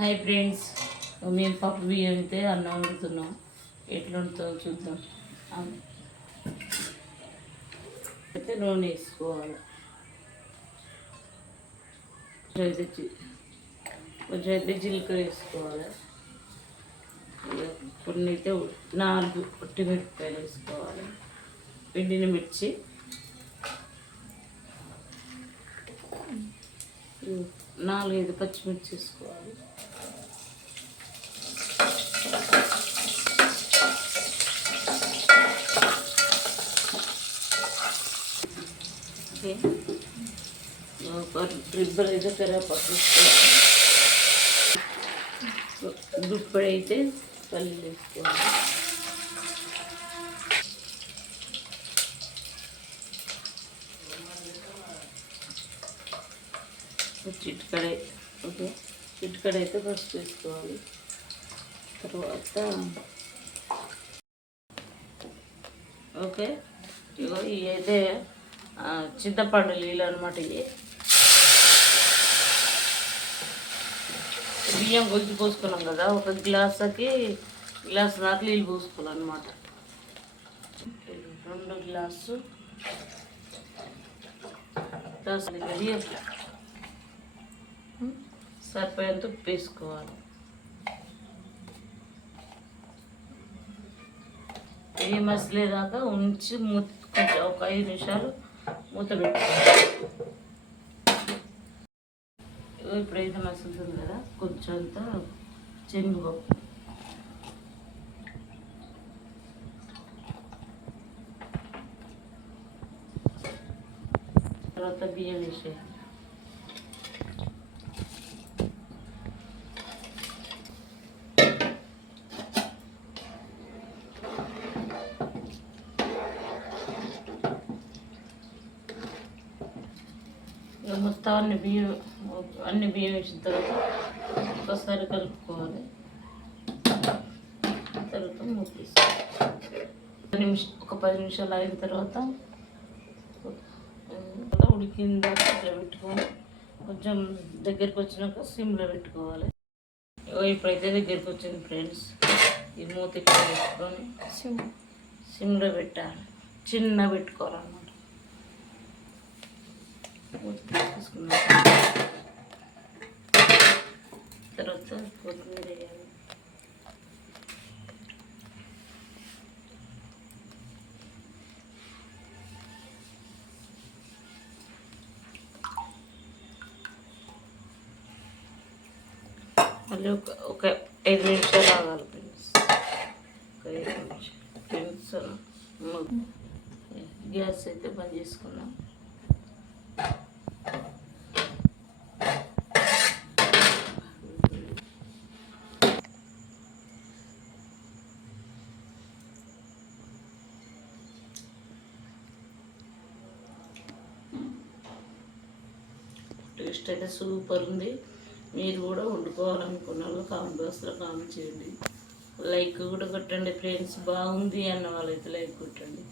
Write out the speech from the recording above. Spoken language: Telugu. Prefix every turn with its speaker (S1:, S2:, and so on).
S1: Hi friends. మేము పప్పు బియ్యం అయితే అన్నం వండుతున్నాం. ఎట్లుంటుందో చూద్దాం. అయితే నూనె వేసుకోవాలి. కొంచెం అయితే కొంచెం అయితే జీలకర్ర వేసుకోవాలి. కొన్ని అయితే నాలుగు ఉట్టి మిరపకాయలు వేసుకోవాలి. పిండిన మిర్చి. నాలుగైదు పచ్చిమిర్చి వేసుకోవాలి ఓకే. రిబ్బర్ అయితే కరివేపాకు వేసుకోవాలి గుప్పడి అయితే పల్లీలు వేసుకోవాలి. చిట్కడ ఓకే. చిట్కడ అయితే పసుపు తీసుకోవాలి. తర్వాత ఓకే. ఇగో ఇవి అయితే చింతపండు నీళ్ళు అనమాట ఇవి. బియ్యం గొంతు పోసుకున్నాం కదా ఒక గ్లాసుకి గ్లాస్ నాకు నీళ్ళు పోసుకోవాలి అనమాట రెండు గ్లాసు. గ్లాసు బియ్యం సరిపోయేంత ఉప్పు వేసుకోవాలి. ఏ మసలేదాకా ఉంచి మూత కొంచెం ఒక ఐదు నిమిషాలు మూత పెట్టుకోవాలి. ఇప్పుడు ఇప్పుడైతే మసులుతుంది కదా కొంచెం అంత శనగపప్పు తర్వాత బియ్యం వేసేయాలి. ఇక మొత్తం అన్ని బియ్యం అన్ని బియ్యం వేసిన తర్వాత ఒకసారి కలుపుకోవాలి. తర్వాత ఒక నిమిషం ఒక పది నిమిషాలు అయిన తర్వాత అలా ఉడికింద ఇట్లా పెట్టుకొని కొంచెం దగ్గరికి వచ్చినాక సిమ్లో పెట్టుకోవాలి. ఇప్పుడైతే దగ్గరికి వచ్చింది ఫ్రెండ్స్. ఈ మూత ఇక్కడ పెట్టుకొని సిమ్లో పెట్టాలి. చిన్న పెట్టుకోవాలన్నమాట. మూత తీసుకున్నాం తర్వాత కొత్తిమీర వేయాలి మళ్ళీ ఒక ఒక ఐదు నిమిషాలు ఆగాలి ఫ్రెండ్స్ ఒక ఐదు నిమిషాలు. ఫ్రెండ్స్ గ్యాస్ అయితే బంద్ చేసుకున్నాం టేస్ట్ అయితే సూపర్ ఉంది. మీరు కూడా వండుకోవాలనుకున్న వాళ్ళు కామెంట్ బాక్స్లో కామెంట్ చేయండి. లైక్ కూడా కొట్టండి ఫ్రెండ్స్ బాగుంది అన్న వాళ్ళైతే లైక్ కొట్టండి.